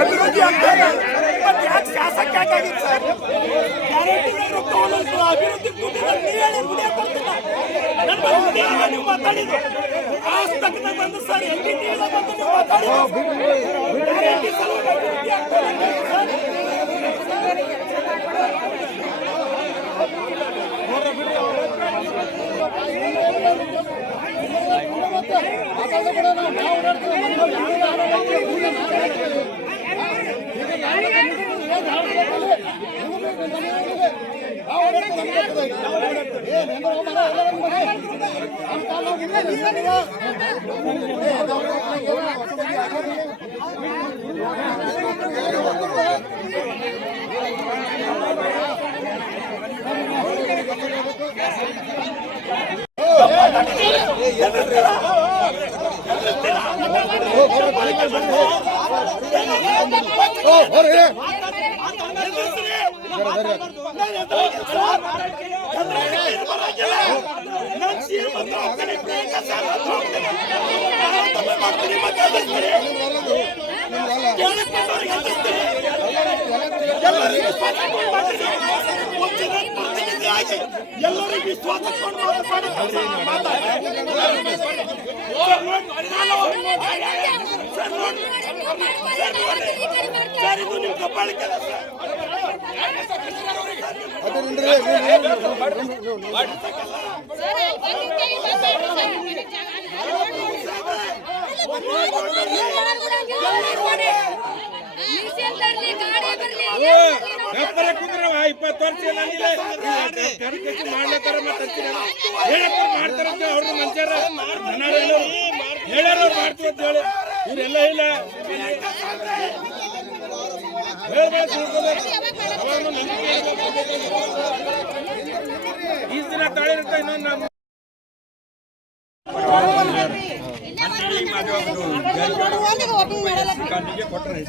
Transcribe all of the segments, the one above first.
ಅಭಿವೃದ್ಧಿ ಆಗ್ತಾರೆ. ಮತ್ತೆ ಯಾಕೆ ಶಾಸಕ ಯಾಕಾಗಿತ್ತು ಸರ್? ಗ್ಯಾರಂಟಿ ರೊಕ್ಕ ಅಭಿವೃದ್ಧಿ ನೀವು ಮಾತಾಡಿದ್ದು ಆಸ್ತಕದಾಗ ಬಂದು ಸರ್ NDTV ಬಂದು ನೀವು ಮಾತಾಡಿದ್ದು ಗ್ಯಾರಂಟಿ ಸಲುವಾಗಿ ಅಭಿವೃದ್ಧಿ ಆಗ್ತಾರೆ. ಎಲ್ಲರಿಗೂ ವಿಶ್ವಾಸ ನಿಮ್ಮ ಕಬ್ಬಾಳಿ ಕೆಲಸ ಕುಂದ್ರ 20 ವರ್ಷ ಮಾಡ್ಲತ್ತಾರ ಮಾಡ್ತಾರಂತ ಅವ್ರನ್ನ ಮನುಷ್ಯರ ಹೇಳ್ಯಾರ ಮಾಡ್ತೀವಿ ಅಂತ ಹೇಳಿ ಇವರೆಲ್ಲ ಇಲ್ಲ ಈ ದಿನ ತಾಳಿರುತ್ತ ಇನ್ನೊಂದು ಕೊಟ್ಟರೆ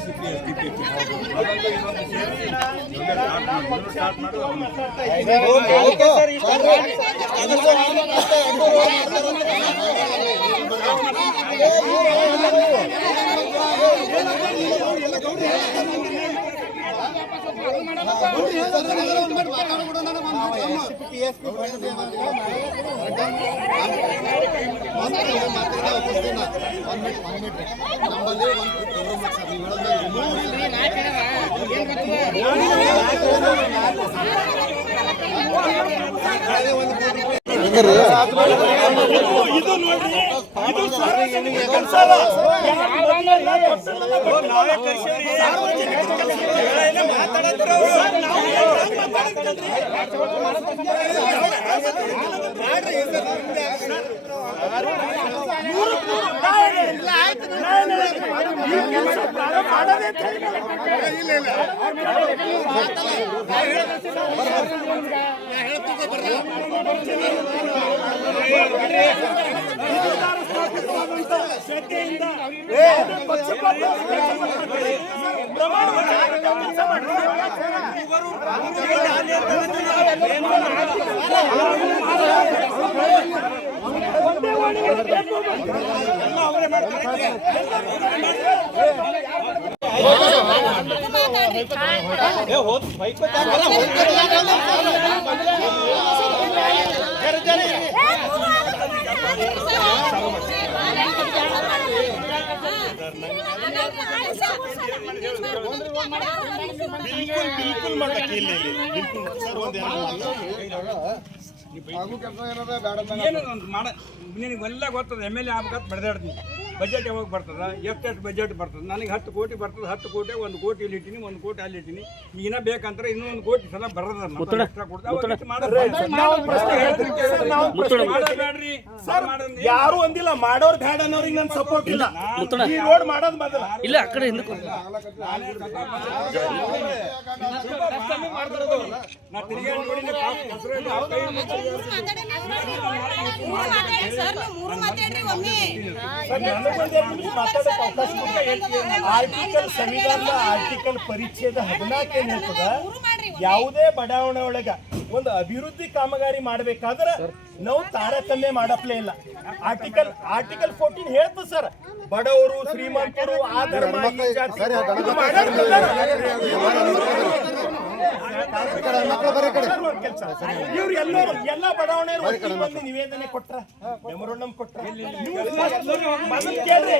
ಸ್ಟಾರ್ಟ್ ಇದು ನೋಡ್ರಿ ಇದು ಶ್ರದ್ಧೆಯಿಂದ बिल्कुल ನಿನಗೆಲ್ಲ ಗೊತ್ತದ MLA ಆಗ್ಬೇಕಂತ ಬಡ್ದಾಡ್ತೀನಿ ಬಜೆಟ್ ಯಾವಾಗ ಬರ್ತದ ಎಷ್ಟು ಬಜೆಟ್ ಬರ್ತದೆ ನನಗೆ 10 ಕೋಟಿ ಬರ್ತದೆ 10 ಕೋಟಿ 1 ಕೋಟಿ ಇಲ್ಲಿ ಇಟ್ಟಿನಿ 1 ಕೋಟಿ ಅಲ್ಲಿ ಇಟ್ಟಿನಿ ಈಗ ಬೇಕಂದ್ರೆ ಇನ್ನೂ 1 ಕೋಟಿ ಸಲ ಬರೋದ ಯಾರು ಒಂದಿಲ್ಲ ಮಾಡೋರ್ ಬ್ಯಾಡ ಅನ್ನೋರಿಗೆ ನನ್ನ ಸಪೋರ್ಟ್ ಇಲ್ಲ ಈ ರೋಡ್ ಮಾಡೋದು ಮೊದಲ ಇಲ್ಲ ಆ ಕಡೆ ಹಿಂದಕ್ಕೆ ನಾ ತಿರುಗಾಡಿ ಆರ್ಟಿಕಲ್ ಸಂವಿಧಾನದ ಆರ್ಟಿಕಲ್ ಪರಿಚ್ಛೇದ 14 ಏನ್ ಹೇಳ್ತದ ಯಾವುದೇ ಬಡಾವಣೆ ಒಳಗ ಒಂದು ಅಭಿವೃದ್ಧಿ ಕಾಮಗಾರಿ ಮಾಡ್ಬೇಕಾದ್ರೆ ನಾವು ತಾರತಮ್ಯ ಮಾಡಪ್ಲೇ ಇಲ್ಲ. ಆರ್ಟಿಕಲ್ 14 ಹೇಳ್ತು ಸರ್, ಬಡವರು ಶ್ರೀಮಂತರು ಆ ಧರ್ಮ ಈ ಜಾತಿ ಇವ್ರು ಎಲ್ಲ ಬಡಾವಣೆಯವರು ಒಟ್ಟಿಗೆ ಬಂದು ನಿವೇದನೆ ಕೊಟ್ರ, ಮೆಮೊರಂಡಮ್ ಕೊಟ್ರ. ಮೊದಲು ಕೇಳ್ರಿ,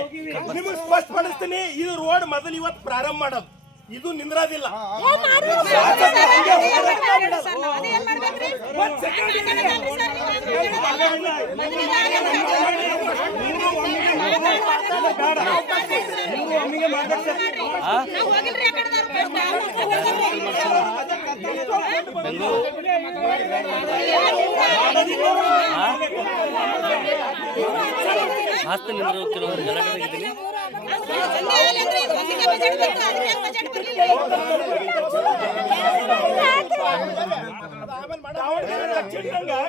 ನಿಮಗೆ ಸ್ಪಷ್ಟಪಡಿಸ್ತೀನಿ, ಇದು ರೋಡ್ ಮೊದಲು ಇವತ್ತು ಪ್ರಾರಂಭ ಮಾಡೋದು, ಇದು ನಿಂದ್ರದಿಲ್ಲ.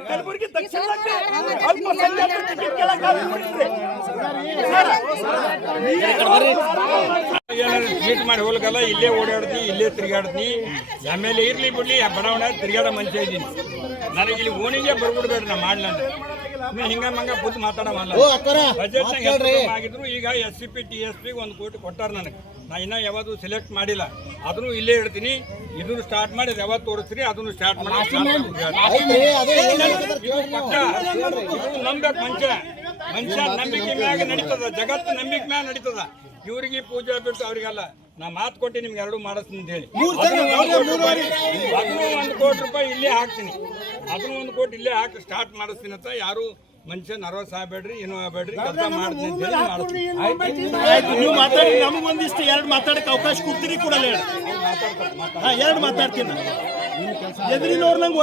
ಕಲಬುರಗಿ ದಕ್ಷಿಣ ಟ್ರೀಟ್ ಮಾಡಿ ಹೋಗಲ್ಲ, ಇಲ್ಲೇ ಓಡಾಡ್ತಿ, ಇಲ್ಲೇ ತಿರುಗಾಡ್ತಿ. ಆಮೇಲೆ ಇರ್ಲಿ ಬಿಡ್ಲಿ, ಬಡಾವಣೆ ತಿರುಗಾಡ ಮನುಷ್ಯ ಇದ್ದೀನಿ. ನನಗೆ ಇಲ್ಲಿ ಓಣಿಗೆ ಬರ್ಬಿಡ್ಬೇಡ್ರಿ, ನಾ ಮಾಡ್ಲ ಹಿಂಗ ಮಂಗ ಕೂತ್ ಮಾತಾಡಲ್ಲ. ಬಜೆಟ್ ಆಗಿದ್ರು ಈಗ SCP TSP 1 ಕೋಟಿ ಕೊಟ್ಟಾರ ನನಗೆ. ನಾ ಇನ್ನ ಯಾವುದು ಸೆಲೆಕ್ಟ್ ಮಾಡಿಲ್ಲ, ಅದನ್ನು ಇಲ್ಲೇ ಇಡ್ತೀನಿ. ಇದನ್ನು ಸ್ಟಾರ್ಟ್ ಮಾಡಿ ಯಾವತ್ತು ತೋರಿಸ್ತೀನಿ, ಅದನ್ನು ಸ್ಟಾರ್ಟ್ ಮಾಡಿ ನಂಬೇಕು. ಮನುಷ್ಯ ನಂಬಿಕೆ ಮ್ಯಾಗ ನಡೀತದ, ಜಗತ್ತು ನಂಬಿಕೆ ಮ್ಯಾಗ ನಡೀತದ. ಇವ್ರಿಗೆ ಪೂಜೆ ಬಿಟ್ಟು ಅವ್ರಿಗೆಲ್ಲ ನಾ ಮಾತು ಕೊಟ್ಟು ನಿಮ್ಗೆ ಎರಡು ಮಾಡಿಸ್ತೀನಿ ಅಂತ ಹೇಳಿ ಅದನ್ನು 1 ಕೋಟಿ ರೂಪಾಯಿ ಇಲ್ಲೇ ಹಾಕ್ತೀನಿ. ಅದನ್ನು 1 ಕೋಟಿ ಇಲ್ಲೇ ಹಾಕಿ ಸ್ಟಾರ್ಟ್ ಮಾಡಿಸ್ತೀನಿ ಅಂತ. ಯಾರು ಮನುಷ್ಯ ನರ್ವಸ್ ಆಗಬೇಡ್ರಿ, ಏನೂ ಆಗಬೇಡ್ರಿ, ಕೆಲಸ ಮಾಡ್ತೀನಿ ಅಂತ ಹೇಳಿ ಮಾಡ್ತೀನಿ. ನೀವು ಮಾತಾಡಿ, ನಮಗೊಂದಿಷ್ಟು 2 ಮಾತಾಡಕ್ಕೆ ಅವಕಾಶ ಕೊಡ್ತೀರಿ, ಕೊಡಲ್ಲ. 2 ಮಾತಾಡ್ತೀನಿ. ಎದುರಿನವ್ರು ನಂಗೆ